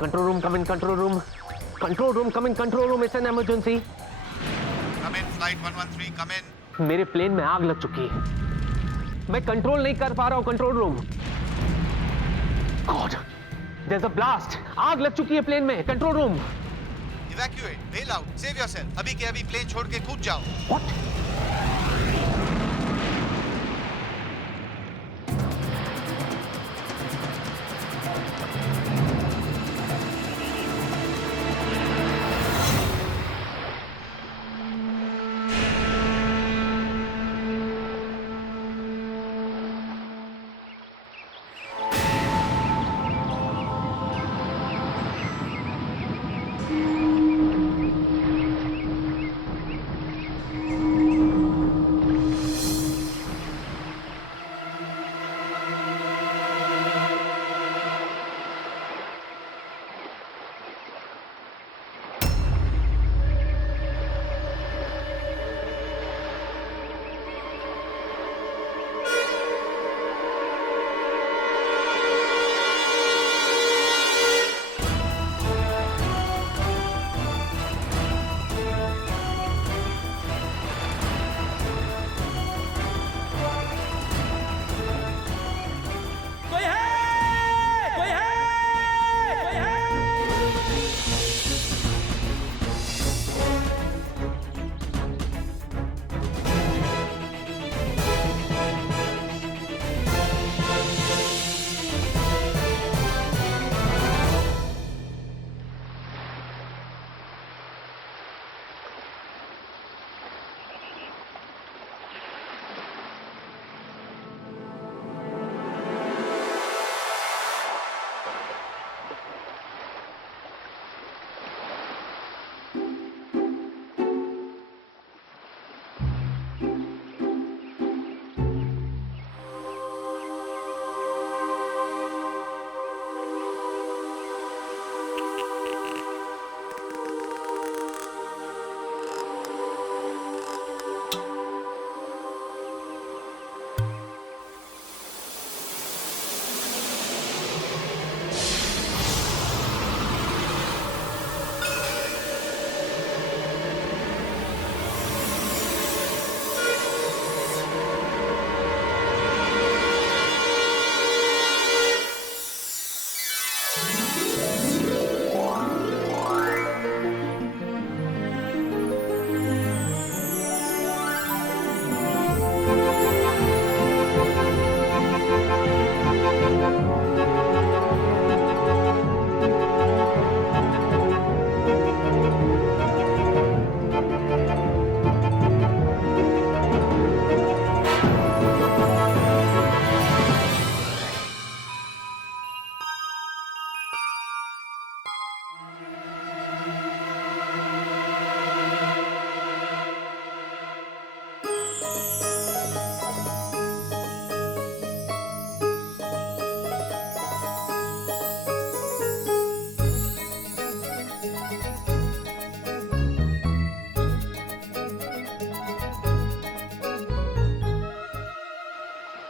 Control room, come in, control room. Control room, come in, control room. It's an emergency. Come in, flight 113, come in. मेरे plane में आग लग चुकी है। मैं कंट्रोल नहीं कर पा रहा हूं control room. God, there's a blast. आग लग चुकी है प्लेन में। Control room. Evacuate, bail out, save yourself. अभी के अभी प्लेन छोड़ के कूद जाओ। What?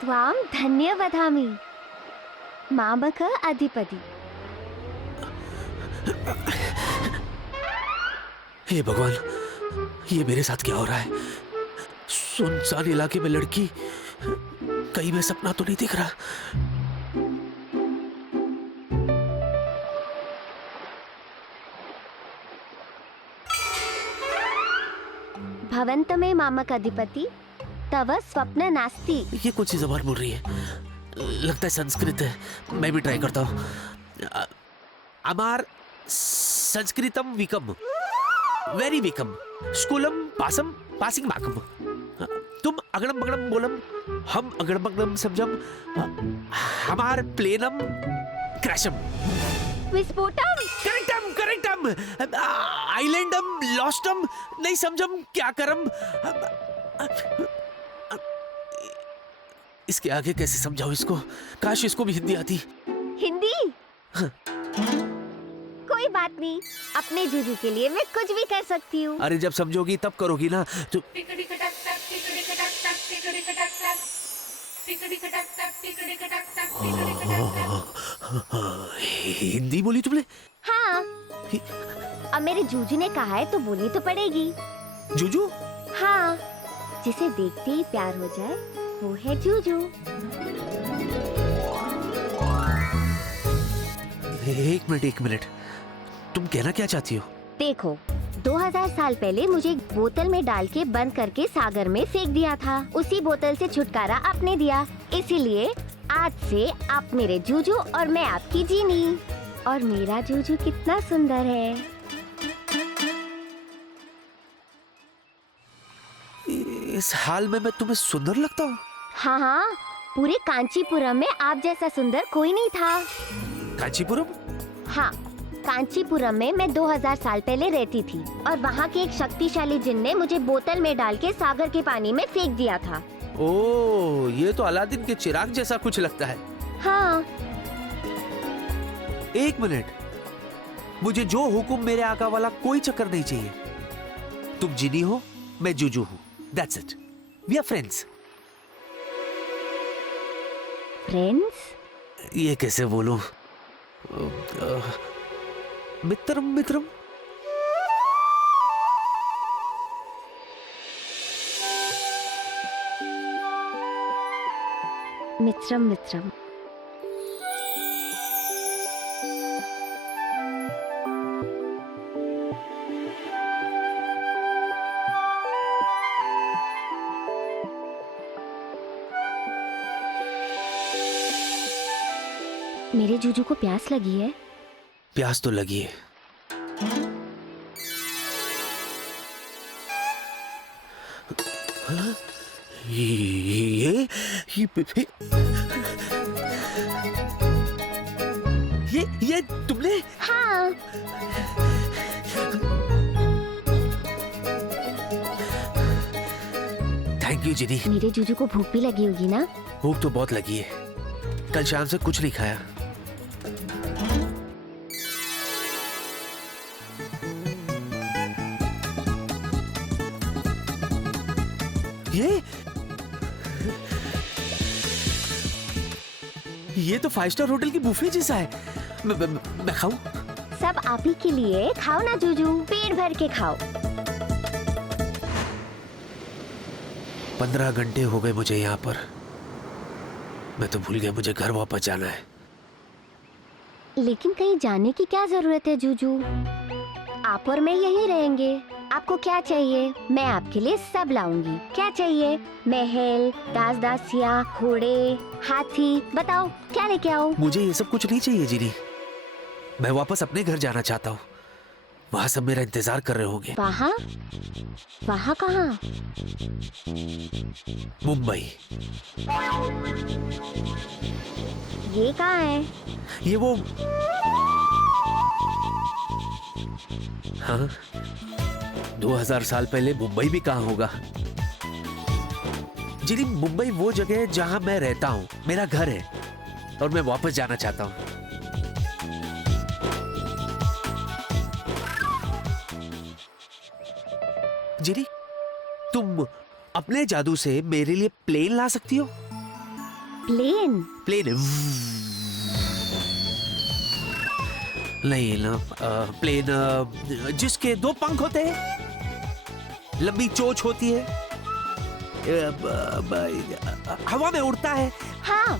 त्वां धन्यवदामि मामक अधिपति। हे भगवान, ये मेरे साथ क्या हो रहा है? सुनसान इलाके में लड़की, कहीं मैं सपना तो नहीं देख रहा? भवन्त में मामक अधिपति तव स्वप्न नास्ति। ये कौन सी जबान बोल रही है? लगता है संस्कृत है। मैं भी ट्राई करता हूँ। अमार संस्कृतम विकम, वेरी विकम, स्कूलम पासम पासिंग माकम। तुम अगड़म बगड़म बोलम, हम अगड़म बगड़म समझम, हमार प्लेनम क्रैशम। विस्फोटम। करेक्टम करेक्टम, आइलैंडम लॉस्टम, नहीं समझम क्या करम। इसके आगे कैसे समझाऊं इसको? काश इसको भी हिंदी आती। हिंदी? कोई बात नहीं, अपने जीजू के लिए मैं कुछ भी कर सकती हूँ। अरे जब समझोगी तब करोगी ना। तो हिंदी बोली तुमने? हाँ, अब मेरे जूजू ने कहा है तो बोलनी तो पड़ेगी। जूजू? हाँ, जिसे देखते ही प्यार हो जाए वो है जूजू। एक मिनट, तुम कहना क्या चाहती हो? देखो, 2000 साल पहले मुझे एक बोतल में डाल के बंद करके सागर में फेंक दिया था। उसी बोतल से छुटकारा आपने दिया, इसीलिए आज से आप मेरे जूजू और मैं आपकी जीनी। और मेरा जूजू कितना सुंदर है। इस हाल में मैं तुम्हें सुंदर लगता हूँ? हाँ हाँ, पूरे कांचीपुरम में आप जैसा सुंदर कोई नहीं था। कांचीपुरम? हाँ, कांचीपुरम में मैं 2000 साल पहले रहती थी और वहाँ के एक शक्तिशाली जिन ने मुझे बोतल में डाल के सागर के पानी में फेंक दिया था। ओह, ये तो अलादीन के चिराग जैसा कुछ लगता है। हाँ। एक मिनट, मुझे जो हुक्म मेरे आका वाला कोई चक्कर नहीं चाहिए। तुम जिनी हो, मैं जूजू हूँ। That's it. We are friends. Friends? ये कैसे बोलूं? मित्रम मित्रम। मित्रम मित्रम। मेरे जूजू को प्यास लगी है। प्यास तो लगी है। हाँ? ये तुमने? हाँ। थैंक यू जिनी। मेरे जूजू को भूख भी लगी होगी ना? भूख तो बहुत लगी है, कल शाम से कुछ नहीं खाया। ये तो 5 स्टार होटल की बुफे जैसा है। मैं खाऊं? सब आप ही के लिए। खाओ ना जूजू, पेट भर के खाओ। 15 घंटे हो गए मुझे यहाँ पर। मैं तो भूल गया मुझे घर वापस जाना है। लेकिन कहीं जाने की क्या जरूरत है जूजू? आप और मैं यहीं रहेंगे। आपको क्या चाहिए? मैं आपके लिए सब लाऊंगी। क्या चाहिए? महल, दास दासिया, घोड़े, हाथी, बताओ क्या लेके आओ? मुझे ये सब कुछ नहीं चाहिए जिनी। मैं वापस अपने घर जाना चाहता हूँ। वहाँ सब मेरा इंतजार कर रहे होंगे। वहाँ? वहाँ कहाँ? मुंबई। ये कहाँ है? ये वो, हाँ, 2000 साल पहले मुंबई भी कहाँ होगा? जिनी, मुंबई वो जगह है जहां मैं रहता हूँ, मेरा घर है और मैं वापस जाना चाहता हूँ। जिनी, तुम अपने जादू से मेरे लिए प्लेन ला सकती हो? प्लेन? प्लेन नहीं ना, प्लेन जिसके 2 पंख होते हैं, लंबी चोंच होती है, हवा में उड़ता है। हाँ,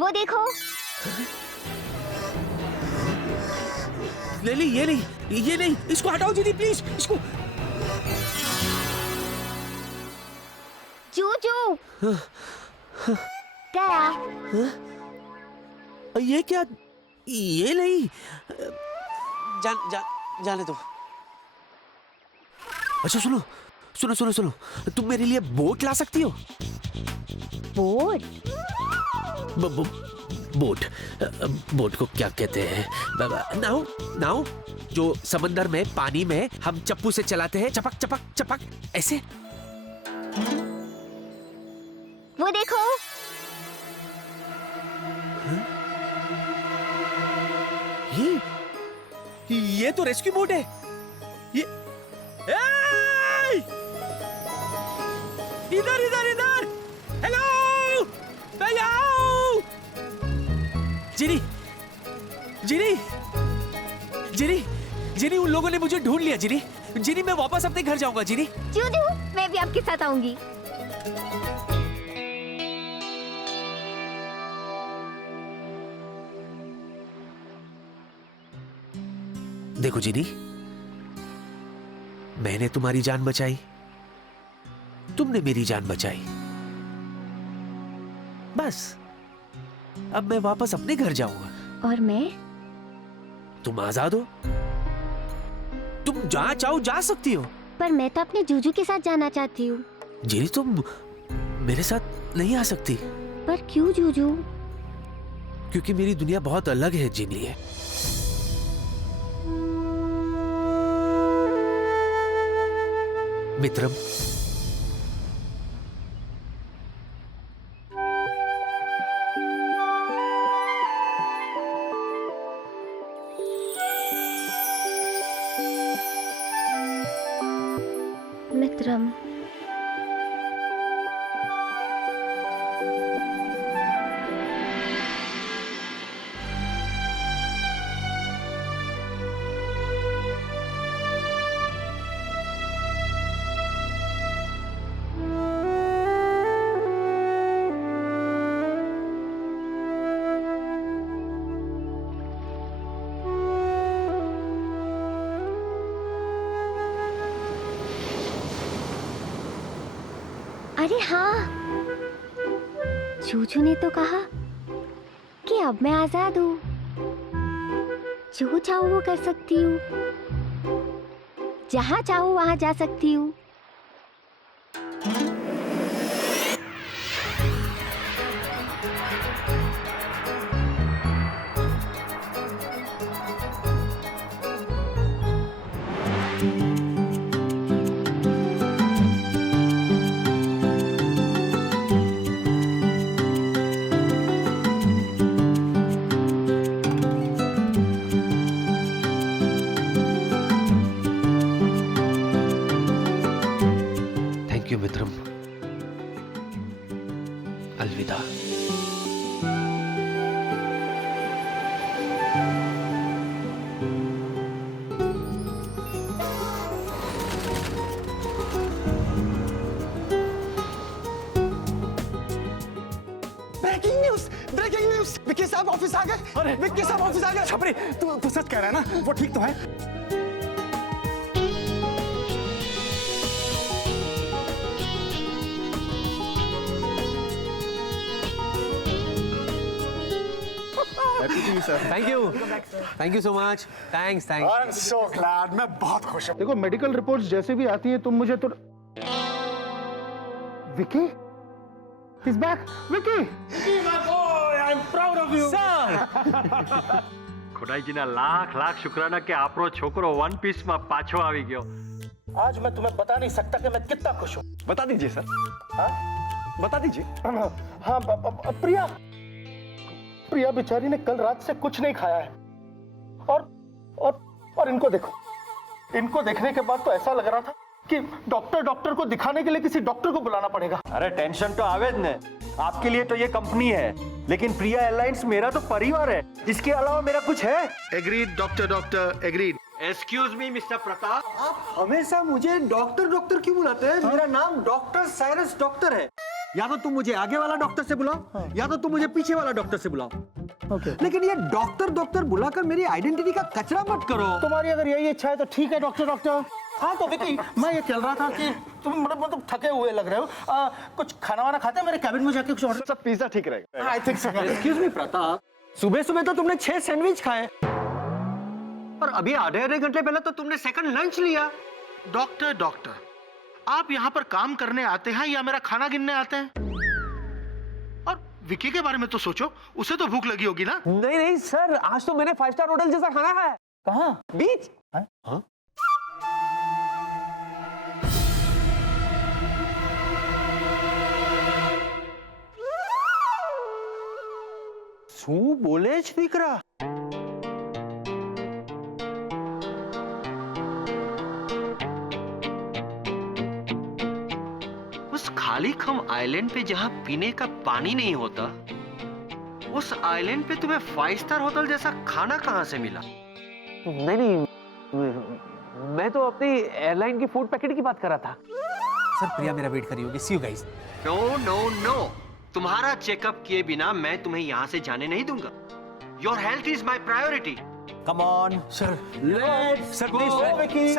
वो देखो। नहीं, ये नहीं, इसको हटाओ जिनी प्लीज, इसको। जूजू गया। ये क्या? ये नहीं, जाने दो। अच्छा सुनो, तुम मेरे लिए बोट ला सकती हो? बोट? बोट को क्या कहते हैं? नाव, जो समंदर में, पानी में हम चप्पू से चलाते हैं, चपक चपक चपक ऐसे। वो देखो। ये तो रेस्क्यू बोट है। ये इधर, हेलो, मैं आओ। जिनी जिनी जिनी जिनी, उन लोगों ने मुझे ढूंढ लिया जिनी। जिनी, मैं वापस अपने घर जाऊंगा जिनी। जूजू, मैं भी आपके साथ आऊंगी। देखो जिनी, मैंने तुम्हारी जान बचाई, तुमने मेरी जान बचाई। बस अब मैं वापस अपने घर जाऊंगा। और मैं? तुम आजाद हो, तुम जहां चाहो जा सकती हो। पर मैं तो अपने जूजू के साथ जाना चाहती हूँ। जिनी, तुम मेरे साथ नहीं आ सकती। पर क्यों जूजू? क्योंकि मेरी दुनिया बहुत अलग है जिनी। मित्रम, मित्रम। अरे हाँ, जूजू ने तो कहा कि अब मैं आजाद हूँ, जो चाहूँ वो कर सकती हूँ, जहाँ चाहूँ वहाँ जा सकती हूँ। थैंक यू मित्रम। अलविदा। Breaking news, breaking news. Vicky साहब ऑफिस आ गए। अरे विक्की साहब ऑफिस आ गए। छपरी, तू सच कह रहा है ना? वो ठीक तो है? Thank you so much. Thanks. I am so glad. मैं बहुत खुश हूँ। देखो, मेडिकल रिपोर्ट्स जैसे भी आती है, तुम मुझे तो Vicky is back. Vicky, I am proud of you. ખોડાઈજીના લાખ લાખ શુક્રાના કે આપણો છોકરો વન પીસમાં પાછો આવી ગયો. आज मैं तुम्हें बता नहीं सकता कि मैं कितना खुश हूँ। बता दीजिए सर। हाँ, बता दीजिए। हाँ, प्रिया, प्रिया बेचारी ने कल रात से कुछ नहीं खाया है, और इनको देखो, इनको देखने के बाद तो ऐसा लग रहा था कि डॉक्टर को दिखाने के लिए किसी डॉक्टर को बुलाना पड़ेगा। अरे टेंशन तो आवे ज ने, आपके लिए तो ये कंपनी है, लेकिन प्रिया एयरलाइंस मेरा तो परिवार है, इसके अलावा मेरा कुछ है? Agreed doctor, agreed. Excuse me mister Pratap, आप हमेशा मुझे डॉक्टर क्यों बुलाते हैं? मेरा नाम डॉक्टर साइरस डॉक्टर है। या तो तुम मुझे आगे वाला डॉक्टर से बुलाओ, या तो तुम मुझे पीछे वाला डॉक्टर से बुलाओ। लेकिन ये डॉक्टर बुलाकर मेरी आइडेंटिटी का कचरा मत करो। तुम्हारी अगर यही इच्छा है तो ठीक है डॉक्टर। हाँ तो विकी, मैं ये चल रहा था कि तुम मतलब थके हुए लग रहे हो, कुछ खाना वाना खाते हैं? मेरे कैबिन में जाके कुछ ऑर्डर। सब पिज्जा ठीक रहेगा। I think so. Excuse me Pratap, सुबह सुबह तो तुमने 6 सैंडविच खाए, और अभी आधे घंटे पहले तो तुमने सेकंड लंच लिया। डॉक्टर, आप यहाँ पर काम करने आते हैं या मेरा खाना गिनने आते हैं? और विकी के बारे में तो सोचो, उसे तो भूख लगी होगी ना? नहीं सर, आज तो मैंने 5 स्टार होटल जैसा खाना खाया। कहाँ? बीच। हाँ? શું બોલે છે દીકરા? उस खाली खम आइलैंड पे जहां पीने का पानी नहीं होता, उस आइलैंड पे तुम्हें 5 स्टार होटल जैसा खाना कहाँ से मिला? नहीं, मैं तो अपनी एयरलाइन की फूड पैकेट की बात कर रहा था। सर प्रिया मेरा वेट करी होगी, see you guys. No no no, तुम्हारा चेकअप किए बिना मैं तुम्हें यहाँ से जाने नहीं दूंगा। Your health is my priority. Come on sir let's sir go please Vicky.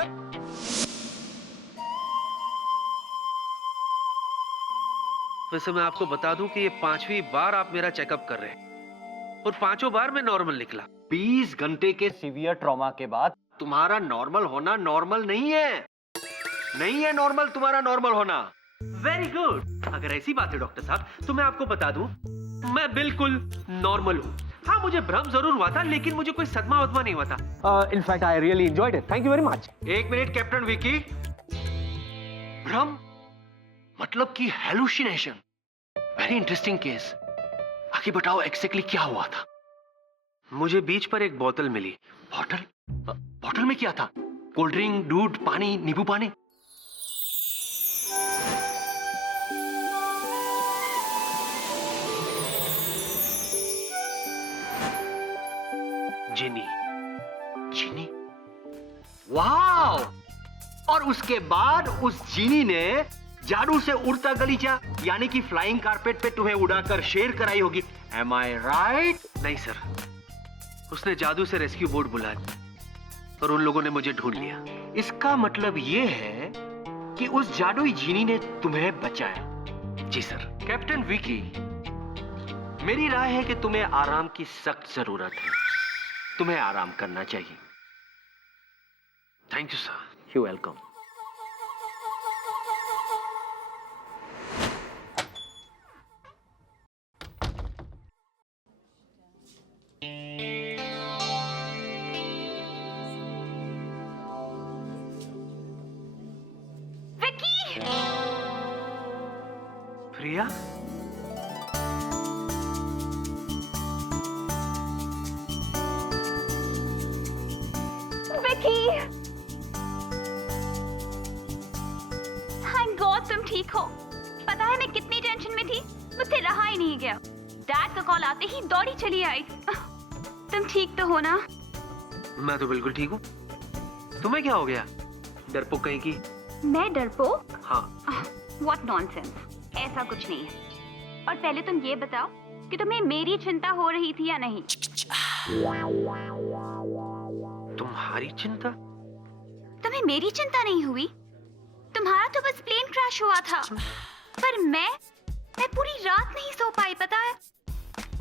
वैसे मैं आपको बता दूं कि ये 5वीं बार आप मेरा चेकअप कर रहे हैं और 5 बार मैं नॉर्मल निकला। 20 घंटे के सीवियर ट्रॉमा के बाद तुम्हारा नॉर्मल होना नॉर्मल नहीं है। नहीं है नॉर्मल तुम्हारा नॉर्मल होना। Very good. अगर ऐसी बात है डॉक्टर साहब तो मैं आपको बता दूं मैं बिल्कुल नॉर्मल हूँ। हाँ मुझे भ्रम जरूर हुआ था लेकिन मुझे कोई सदमा वदमा नहीं हुआ था। In fact, I really enjoyed it. Thank you very much. 1 minute captain Vicky. भ्रम मतलब कि हेलुसिनेशन। Very interesting case. आगे बताओ एग्जैक्टली क्या हुआ था? मुझे बीच पर एक बोतल मिली। बॉटल? बॉटल में क्या था? कोल्ड ड्रिंक, दूध, पानी, नींबू पानी? जिनी। चीनी? वाओ! और उसके बाद उस चीनी ने जादू से उड़ता गलीचा यानी कि फ्लाइंग कारपेट पे तुम्हें उड़ाकर शेर कराई होगी। Am I right? नहीं सर, उसने जादू से रेस्क्यू बोट बुलाया और उन लोगों ने मुझे ढूंढ लिया। इसका मतलब ये है कि उस जादुई जीनी ने तुम्हें बचाया। जी सर। कैप्टन विकी, मेरी राय है कि तुम्हें आराम की सख्त जरूरत है। तुम्हें आराम करना चाहिए। Thank you sir. You welcome. Priya? Vicky, thank God तुम ठीक हो। पता है मैं कितनी टेंशन में थी, मुझसे रहा ही नहीं गया। डैड का कॉल आते ही दौड़ी चली आई। तुम ठीक तो हो ना? मैं तो बिल्कुल ठीक हूँ। तुम्हें क्या हो गया? डरपोक कहीं की? मैं डरपोक? हाँ। व्हाट नॉनसेंस, ऐसा कुछ नहीं है। और पहले तुम ये बताओ कि तुम्हें मेरी चिंता हो रही थी या नहीं? तुम्हारी चिंता? तुम्हें मेरी चिंता नहीं हुई? तुम्हारा तो बस प्लेन क्रैश हुआ था, पर मैं पूरी रात नहीं सो पाई। पता है,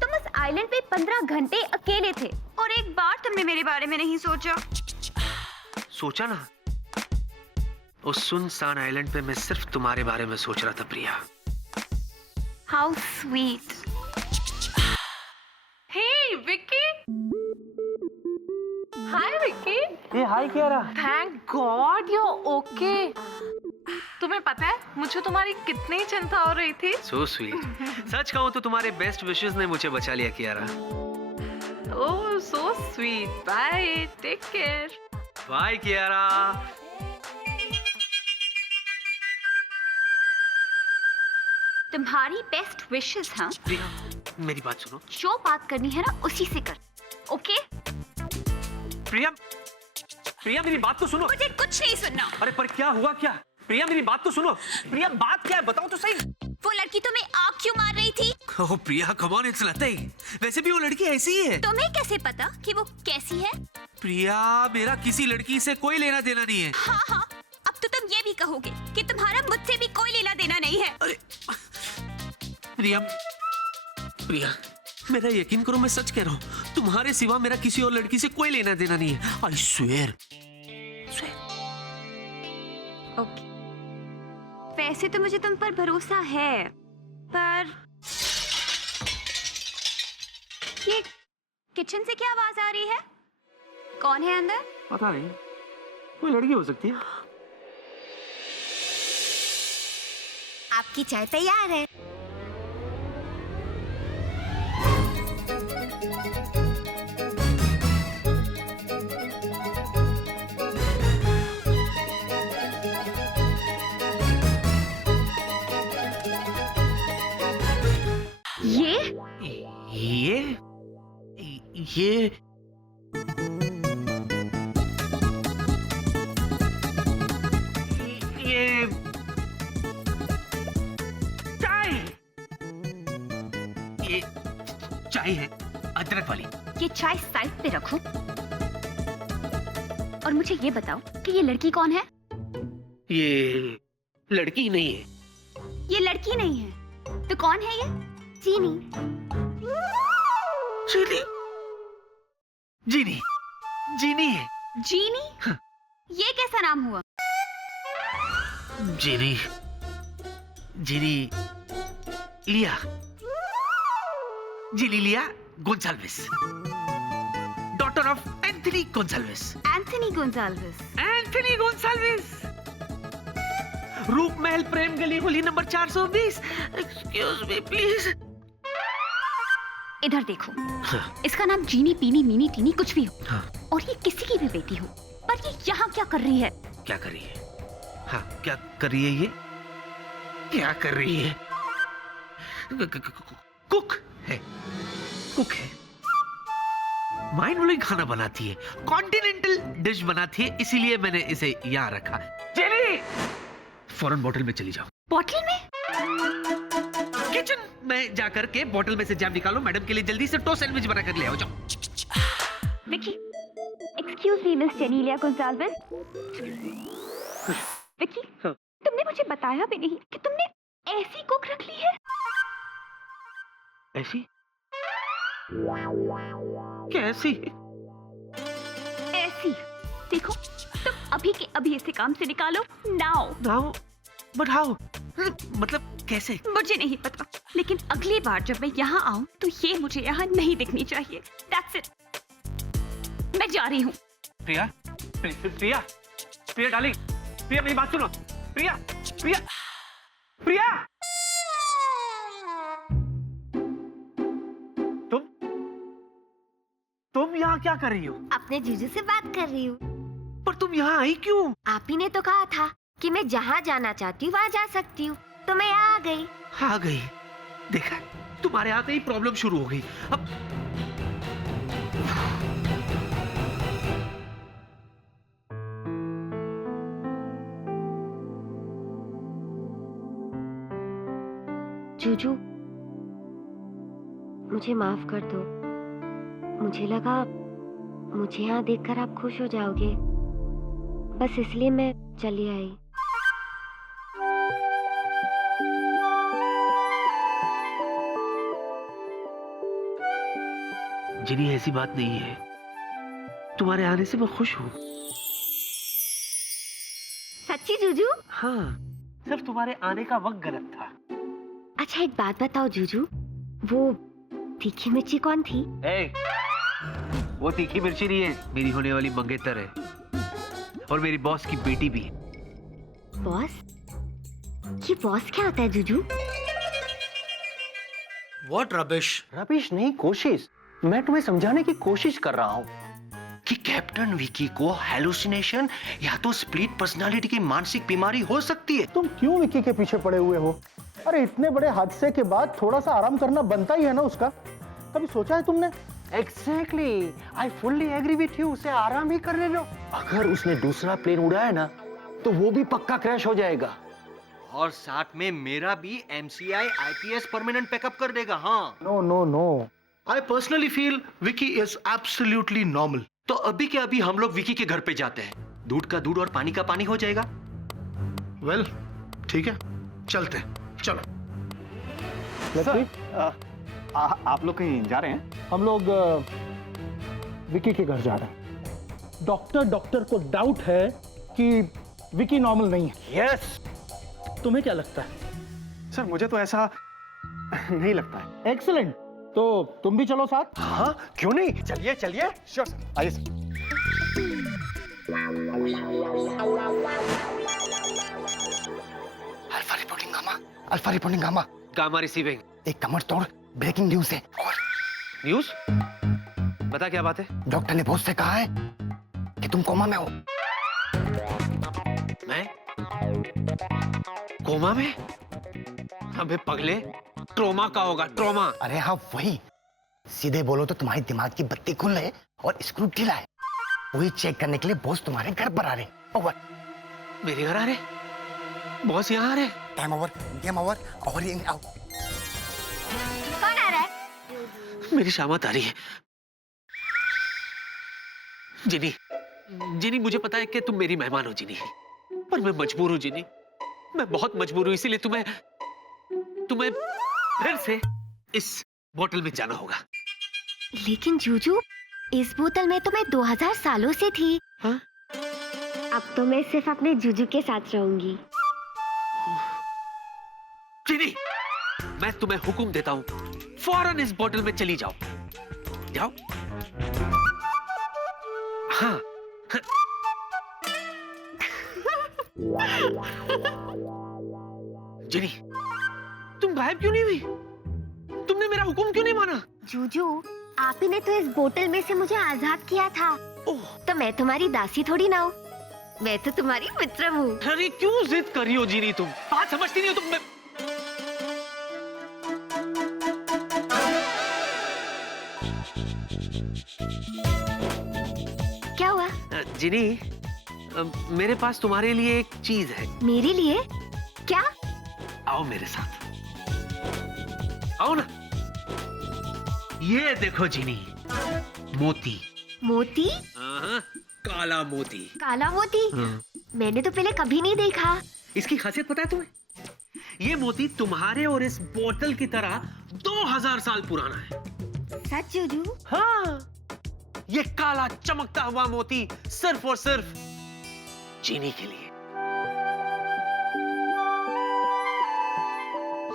तुम उस आइलैंड पे 15 घंटे अकेले थे और एक बार तुमने मेरे बारे में नहीं सोचा। सोचा ना, उस सुनसान आइलैंड पे मैं सिर्फ तुम्हारे बारे में सोच रहा था Priya. How sweet. Hey Vicky. Hi Vicky. ये hi Kiara. Thank God you okay. तुम्हें पता है मुझे तुम्हारी कितनी चिंता हो रही थी। So sweet. सच कहूं तो तुम्हारे बेस्ट विशेस ने मुझे बचा लिया Kiara. Oh so sweet. Bye, take care. Bye Kiara. तुम्हारी बेस्ट विशेस। हाँ प्रिया मेरी बात सुनो। जो बात करनी है ना उसी से कर, ओके? प्रिया, प्रिया मेरी बात तो सुनो। मुझे कुछ नहीं सुनना। अरे पर क्या हुआ क्या? प्रिया मेरी बात तो सुनो। प्रिया बात क्या है बताओ तो सही। वो लड़की तुम्हें आग क्यों मार रही थी? ओह प्रिया कम ऑन, इट्स नथिंग। वैसे भी वो लड़की ऐसी ही है। तुम्हें कैसे पता कि वो कैसी है? प्रिया मेरा किसी लड़की से कोई लेना देना नहीं है। हाँ हाँ, अब तो तुम ये भी कहोगे कि तुम्हारा मुझसे भी कोई लेना देना नहीं है। अरे प्रिया, प्रिया मेरा यकीन करो, मैं सच कह रहा हूँ। तुम्हारे सिवा मेरा किसी और लड़की से कोई लेना देना नहीं है। I swear. ओके, वैसे तो मुझे तुम पर भरोसा है, पर ये किचन से क्या आवाज आ रही है? कौन है अंदर? पता नहीं, कोई लड़की हो सकती है। आपकी चाय तैयार है। ये ये चाय, ये चाय है अदरक वाली। ये चाय साइड पे रखो और मुझे ये बताओ कि ये लड़की कौन है? ये लड़की नहीं है। ये लड़की नहीं है तो कौन है ये? चीनी। जीनी, जीनी, जीनी है। जीनी? ये कैसा नाम हुआ? जीनी, जीनी लिया, जीनी लिया Gonsalves, daughter of Anthony Gonsalves. Anthony Gonsalves. Anthony Gonsalves, रूप महल प्रेम गली Holi number 420। Excuse me please. इधर देखो, इसका नाम जीनी पीनी मीनी टीनी कुछ भी हो, हाँ। और ये किसी की भी बेटी हो, पर ये यहाँ क्या कर रही है? क्या कर रही है? हाँ, क्या कर रही है ये? क्या कर रही है? कुक है, कुक है। माइंड ब्लोइंग खाना बनाती है, कॉन्टिनेंटल डिश बनाती है, इसीलिए मैंने इसे यहाँ रखा। चली, फौरन बोतल में चली जाओ। बॉटल में? किचन में जाकर के बोतल में से जैम निकालो, मैडम के लिए जल्दी से टोस्ट सैंडविच बना कर ले आओ। जाओ। Vicky, excuse me miss Genelia Gonsalves. Vicky, तुमने मुझे बताया भी नहीं कि तुमने ऐसी कुक रख ली है। ऐसी? कैसी? ऐसी। देखो, तुम अभी के अभी इसे काम से निकालो, नाउ। नाउ? But how? मतलब कैसे? मुझे नहीं पता, लेकिन अगली बार जब मैं यहाँ आऊँ तो ये मुझे यहाँ नहीं दिखनी चाहिए। That's it. मैं जा रही हूँ। प्रिया, प्रिया, प्रिया डार्लिंग, प्रिया मेरी बात सुनो। प्रिया, प्रिया, प्रिया, तुम यहाँ क्या कर रही हो? अपने जीजू से बात कर रही हूँ। पर तुम यहाँ आई क्यों? आप ही ने तो कहा था कि मैं जहाँ जाना चाहती हूँ वहाँ जा सकती हूँ, तो मैं यहाँ आ गई। आ गई। देखा, तुम्हारे आते ही प्रॉब्लम शुरू हो गई। अब जूजू, मुझे माफ कर दो। मुझे लगा मुझे यहाँ देखकर आप खुश हो जाओगे, बस इसलिए मैं चली आई। जिनी, ऐसी बात नहीं है, तुम्हारे आने से मैं खुश हूँ। सच्ची जूजू? हाँ, सिर्फ तुम्हारे आने का वक्त गलत था। अच्छा एक बात बताओ जूजू, वो तीखी मिर्ची कौन थी? वो तीखी मिर्ची नहीं है, मेरी होने वाली मंगेतर है और मेरी बॉस की बेटी भी है। बॉस? ये बॉस क्या होता है जूजू? What rubbish? रबिश नहीं, कोशिश। मैं तुम्हें समझाने की कोशिश कर रहा हूँ कि कैप्टन विकी को हेलुसिनेशन या तो स्प्लिट पर्सनालिटी की मानसिक बीमारी हो सकती है। तुम क्यों विक्की के पीछे पड़े हुए हो? अरे इतने बड़े हादसे के बाद थोड़ा सा आराम करना बनता ही है ना उसका। कभी सोचा है तुमने? Exactly, I fully agree with you. उसे आराम ही करने दो। अगर उसने दूसरा प्लेन उड़ाया ना तो वो भी पक्का क्रैश हो जाएगा। और साथ में मेरा भी MCI IPS परमानेंट पैकअप कर देगा। हाँ, no no no, I personally feel Vicky is absolutely normal. तो अभी के अभी हम लोग विकी के घर पे जाते हैं, दूध का दूध और पानी का पानी हो जाएगा। Well, ठीक है, चलते हैं, चलो। आप लोग कहीं जा रहे हैं? हम लोग विकी के घर जा रहे हैं। डॉक्टर को डाउट है कि विकी नॉर्मल नहीं है। यस। तुम्हें क्या लगता है? सर मुझे तो ऐसा नहीं लगता है। एक्सीलेंट, तो तुम भी चलो साथ। हाँ, क्यों नहीं, चलिए चलिए। श्योर सर, आइए sir. Alpha reporting gamma. Gamma receiving. एक कमर तोड़ ब्रेकिंग न्यूज है। न्यूज? बता क्या बात है? डॉक्टर ने बॉस से कहा है कि तुम कोमा में हो। मैं कोमा में? अबे पगले, ट्रोमा का होगा, ट्रोमा। अरे हाँ वही, सीधे बोलो तो तुम्हारी दिमाग की बत्ती खुल है और स्क्रू ढीला है। वही चेक करने के लिए बॉस तुम्हारे घर पर आ रहे। ओवर। मेरे घर आ रहे? बॉस यहाँ आ रहे? टाइम ओवर, गेम ओवर, और ये आओ। कौन आ रहा है? मेरी शामत आ रही है। जिनी, जिनी मुझे पता है कि तुम मेरी मेहमान हो जिनी, पर मैं मजबूर हूँ जिनी, मैं बहुत मजबूर हूँ, इसीलिए तुम्हें फिर से इस बोतल में जाना होगा। लेकिन जूजू, इस बोतल में तो मैं 2000 सालों से थी। हाँ? अब तो मैं सिर्फ अपने जूजू के साथ रहूंगी। जिनी, मैं तुम्हें हुक्म देता हूँ, फौरन इस बोतल में चली जाओ। जाओ। हाँ। जिनी, तुम गायब क्यों नहीं हुई? तुमने मेरा हुक्म क्यों नहीं माना? जूजू, आप ही ने तो इस बोतल में से मुझे आजाद किया था। तो मैं तुम्हारी दासी थोड़ी ना हूँ, मैं तो तुम्हारी मित्र हूँ। अरे क्यों जिद कर रही हो जिनी, तुम बात समझती नहीं हो तुम। क्या हुआ? जिनी, मेरे पास तुम्हारे लिए एक चीज है। मेरे लिए? क्या? आओ मेरे साथ, आओ ना। ये देखो जिनी, मोती। मोती? हाँ, काला मोती। काला मोती? मैंने तो पहले कभी नहीं देखा। इसकी खासियत पता है तुम्हें? ये मोती तुम्हारे और इस बोतल की तरह 2000 साल पुराना है। सच जूजू? हाँ, ये काला चमकता हुआ मोती सिर्फ और सिर्फ चीनी के लिए।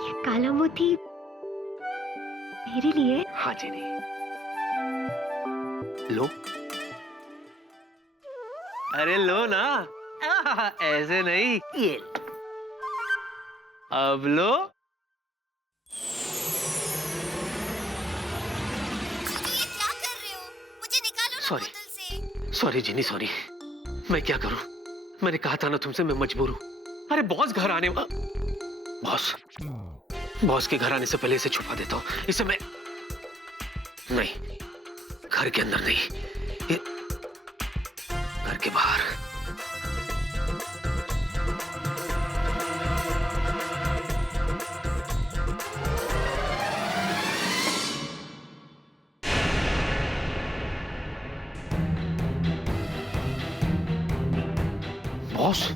ये काला मोती मेरे लिए? हाँ चीनी, लो। अरे लो ना, ऐसे नहीं, ये अब लो। सॉरी जिनी, सॉरी। मैं क्या करूं? मैंने कहा था ना तुमसे, मैं मजबूर हूं। अरे बॉस घर आने, बॉस के घर आने से पहले इसे छुपा देता हूं। इसे मैं नहीं, घर के अंदर नहीं, घर के बाहर। Boss,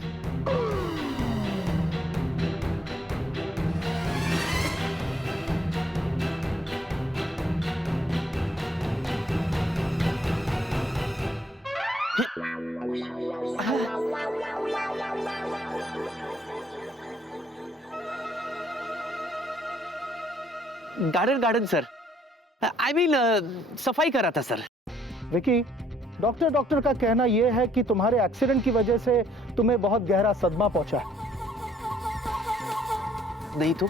garden sir, I mean सफाई कर रहा था सर। विकी, डॉक्टर का कहना यह है कि तुम्हारे एक्सीडेंट की वजह से तुम्हें बहुत गहरा सदमा पहुंचा है। नहीं तो?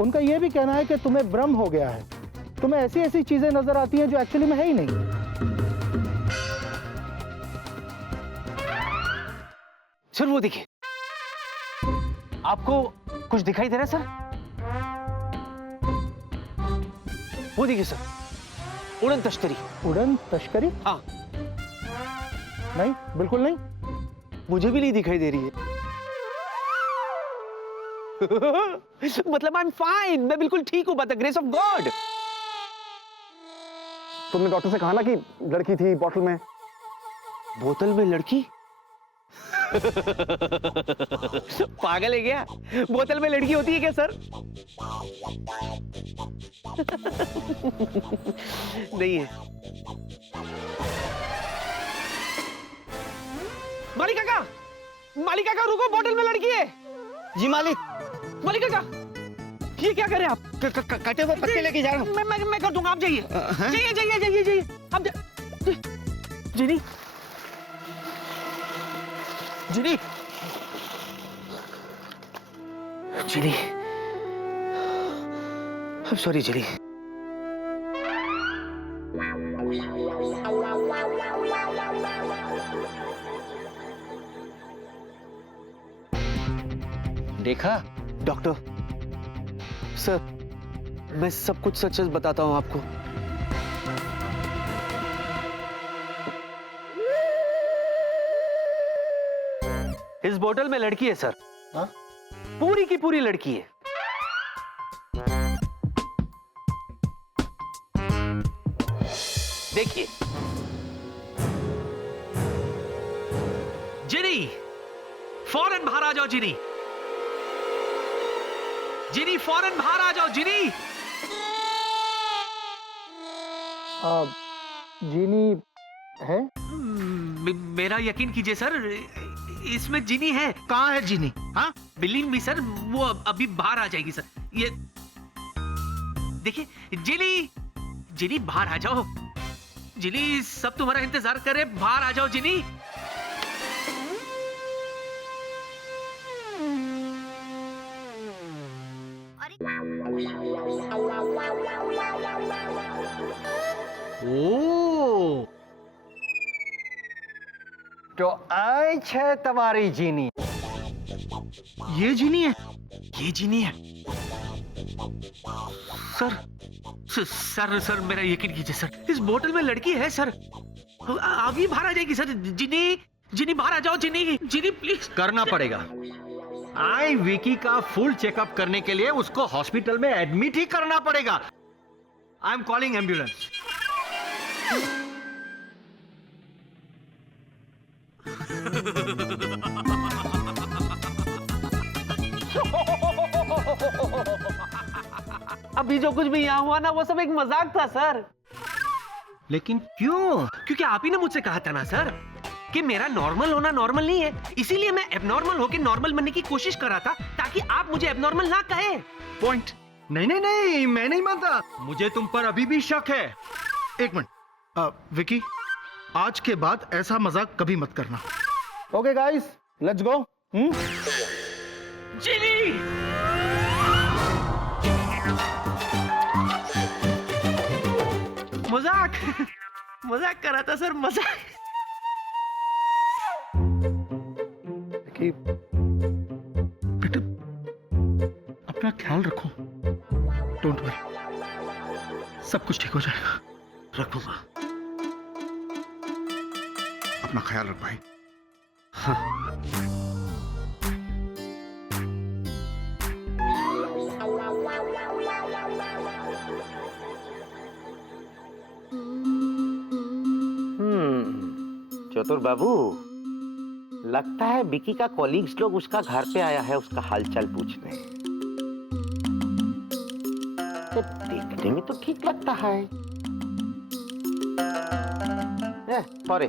उनका यह भी कहना है कि तुम्हें भ्रम हो गया है। तुम्हें ऐसी ऐसी चीजें नजर आती हैं जो एक्चुअली में है ही नहीं। सर वो देखिए, आपको कुछ दिखाई दे रहा है सर? वो देखिए सर, उड़न तश्करी। उड़न तश्करी? हाँ। नहीं, बिल्कुल नहीं। मुझे भी नहीं दिखाई दे रही है। मतलब आई एम फाइन, मैं बिल्कुल ठीक हूं, by the grace of God. तुमने डॉक्टर से कहा ना कि लड़की थी बोतल में। बोतल में लड़की? पागल है क्या? बोतल में लड़की होती है क्या सर? नहीं है। मालिक काका रुको, बोतल में लड़की है। जी मालिक। मालिक काका, ये क्या कर रहे हैं आप? कटे हुए पत्ते लेके जा रहा हूँ। मैं कर दूंगा, आप जाइए। जाइए आप जिनी, I'm sorry, जिनी। देखा डॉक्टर सर, मैं सब कुछ सच सच बताता हूँ आपको। इस बोतल में लड़की है सर। हाँ? पूरी की पूरी लड़की है। देखिए जिनी, फौरन बाहर आ जाओ जिनी। जिनी फौरन बाहर आ जाओ जिनी। जीनी है? मेरा यकीन कीजिए सर, इसमें जिनी है। कहाँ है जीनी? हाँ, बिलीव मी सर, वो अभी बाहर आ जाएगी सर। ये देखिए जिनी, जिनी बाहर आ जाओ। जिनी सब तुम्हारा इंतजार कर रहे, बाहर आ जाओ जिनी। ओ तो आई है तुम्हारी जीनी। ये जीनी है। ये जिनी है सर। सर सर मेरा यकीन कीजिए सर, इस बोतल में लड़की है सर। अभी बाहर आ जाएगी सर। जिनी, जिनी बाहर आ जाओ जिनी। जिनी प्लीज। करना पड़ेगा। आई विकी का फुल चेकअप करने के लिए उसको हॉस्पिटल में एडमिट ही करना पड़ेगा। I am calling ambulance. अभी जो कुछ भी यहाँ हुआ ना, वो सब एक मजाक था सर। लेकिन क्यों? क्योंकि आप ही ने मुझसे कहा था ना सर कि मेरा नॉर्मल होना नॉर्मल नहीं है, इसीलिए मैं एबनॉर्मल होकर नॉर्मल बनने की कोशिश कर रहा था ताकि आप मुझे एबनॉर्मल ना कहे। पॉइंट। नहीं नहीं नहीं, मैं नहीं मानता। मुझे तुम पर अभी भी शक है। एक मिनट, विकी, आज के बाद ऐसा मजाक कभी मत करना। Okay guys, let's go. Genie! मजाक मजाक कर रहा था सर, मजाक। बेटा, अपना ख्याल रखो। डोंट वरी, सब कुछ ठीक हो जाएगा। रखूंगा। अपना ख्याल रख भाई। चतुर बाबू, लगता है विकी का कॉलीग्स लोग उसका घर पे आया है उसका हालचाल पूछने। तो देखने में तो ठीक लगता है। सॉरी।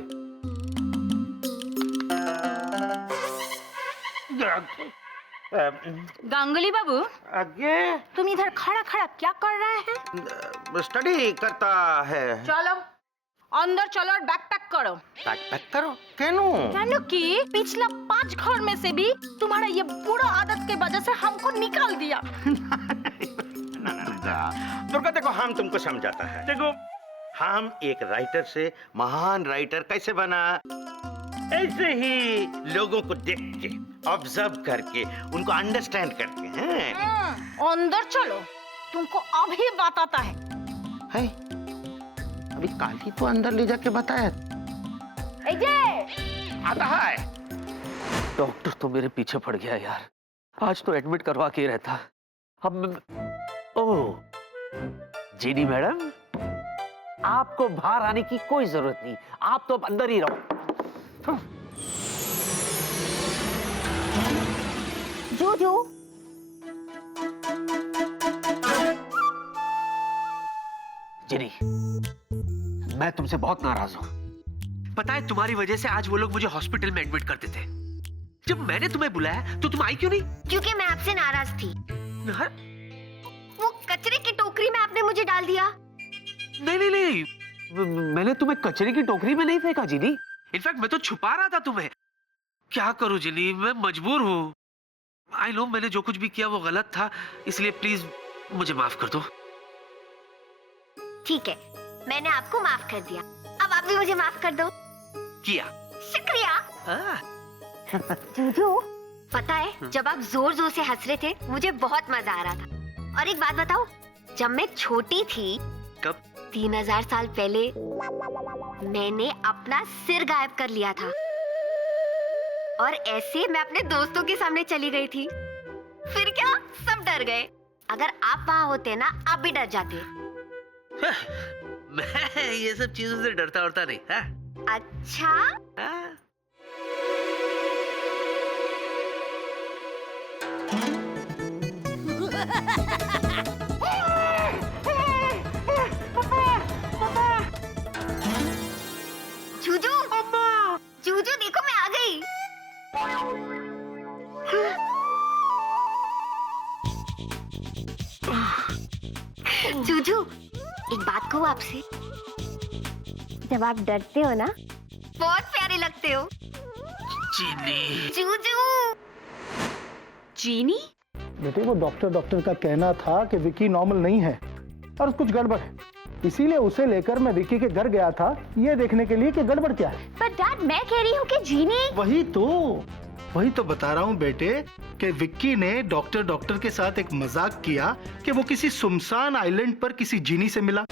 गांगुली बाबू, आगे तुम इधर खड़ा खड़ा क्या कर रहे हैं? स्टडी करता है। चलो अंदर चलो और बैग पैक करो। पैक पैक करो? क्यों? क्यों कि पिछला 5 घर में से भी तुम्हारा ये बुरा आदत के वजह से हमको निकाल दिया। दुर्गा देखो, हम तुमको समझाता है। देखो, हम एक राइटर से महान राइटर कैसे बना, ऐसे ही लोगों को देख के, ऑब्जर्व करके, उनको अंडरस्टैंड करके हैं। अंदर चलो, तुमको अभी बताता है। अभी काल ही तो अंदर ले जाके बताया। आता है। डॉक्टर तो मेरे पीछे पड़ गया यार। आज तो एडमिट करवा के रहता। अब ओह जीनी मैडम, आपको बाहर आने की कोई जरूरत नहीं, आप तो अब अंदर ही रहो। जूजू, जिनी, मैं तुमसे बहुत नाराज हूं। पता है तुम्हारी वजह से आज वो लोग मुझे हॉस्पिटल में एडमिट करते थे। जब मैंने तुम्हें बुलाया तो तुम आई क्यों नहीं? क्योंकि मैं आपसे नाराज थी। वो कचरे की टोकरी में आपने मुझे डाल दिया। नहीं नहीं नहीं, मैंने तुम्हें कचरे की टोकरी में नहीं फेंका जिनी। इनफैक्ट मैं तो छुपा रहा था तुम्हें। क्या करूं जिनी, मैं मजबूर हूं। आई नो मैंने जो कुछ भी किया वो गलत था, इसलिए प्लीज मुझे माफ कर दो। ठीक है, मैंने आपको माफ कर दिया, अब आप भी मुझे माफ कर दो। किया। शुक्रिया। जूजू, पता है जब आप जोर जोर से हंस रहे थे मुझे बहुत मजा आ रहा था। और एक बात बताओ, जब मैं छोटी थी, कब? 3000 साल पहले मैंने अपना सिर गायब कर लिया था और ऐसे मैं अपने दोस्तों के सामने चली गई थी। फिर क्या, सब डर गए। अगर आप वहाँ होते ना, आप भी डर जाते। मैं ये सब चीजों से डरता उड़ता नहीं। हाँ? अच्छा? हाँ? जूजू, जूजू देखो मैं आ गई। जूजू, एक बात कहूँ आपसे? जब आप डरते हो ना, बहुत प्यारे लगते हो। चीनी। जूजू। जीनी? बेटे वो डॉक्टर का कहना था कि विकी नॉर्मल नहीं है और कुछ गड़बड़ है, इसीलिए उसे लेकर मैं विकी के घर गया था ये देखने के लिए कि गड़बड़ क्या है। पर डैड, मैं कह रही हूँ कि जीनी। वही तो बता रहा हूँ बेटे कि विक्की ने डॉक्टर के साथ एक मजाक किया कि वो किसी सुनसान आइलैंड पर किसी जीनी से मिला।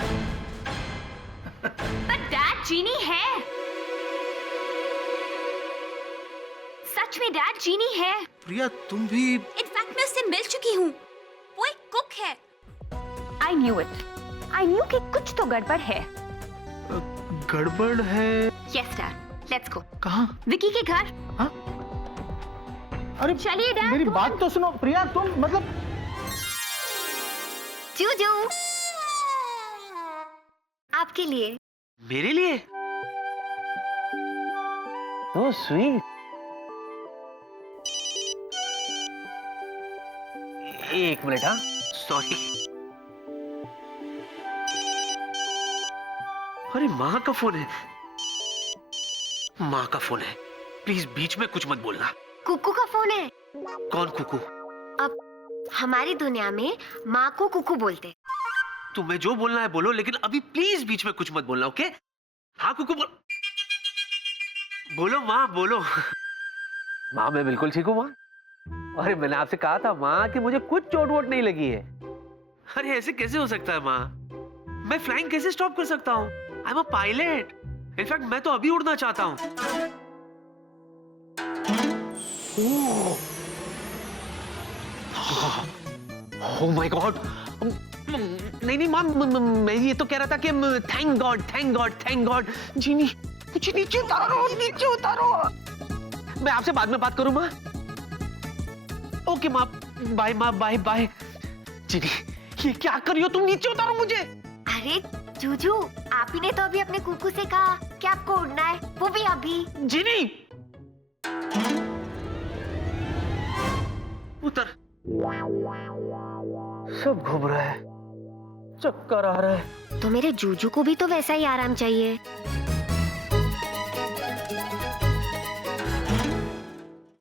पर डैड जीनी है, सच में डैड जीनी है। प्रिया तुम भी? इनफैक्ट मैं उससे मिल चुकी हूँ, वो एक कुक है। I knew it. I knew कि कुछ तो गड़बड़ है। गड़बड़ है? Yes, Dad. Let's go. कहाँ? विकी के घर। हाँ? अरे चलिए डैड। मेरी बात तो सुनो प्रिया, तुम मतलब। जूजू, आपके लिए। मेरे लिए? Oh, sweet. एक मिनट। हाँ, सॉरी। अरे माँ का फोन है। माँ का फोन है, प्लीज बीच में कुछ मत बोलना। कुकू का फोन है। कौन कुकू? अब हमारी दुनिया में माँ को कुकू बोलते। तुम्हें जो बोलना है बोलो, लेकिन अभी प्लीज बीच में कुछ मत बोलना, ओके? हाँ कुकू बोलो माँ, बोलो। माँ मैं बिल्कुल ठीक हूँ माँ। अरे मैंने आपसे कहा था माँ कि मुझे कुछ चोट वोट नहीं लगी है। अरे ऐसे कैसे हो सकता है माँ? मैं फ्लाइंग कैसे स्टॉप कर सकता हूँ? I am a pilot. In fact मैं तो अभी उड़ना चाहता हूँ। Oh my God. नहीं माँ, मैं ये तो कह रहा था कि thank God thank God thank God. Genie मुझे नीचे उतारो, नीचे उतारो। मैं आपसे बाद में बात करूं माँ? ओके माँ, बाय माँ, बाय बाय। जीनी ये क्या कर रही हो तुम? नीचे उतारो मुझे। अरे जूजू, आप ही ने तो अभी अपने कुकू से कहा कि आपको उड़ना है, वो भी अभी। जीनी उतर। सब घूम रहा है, चक्कर आ रहा है। तो मेरे जूजू को भी तो वैसा ही आराम चाहिए।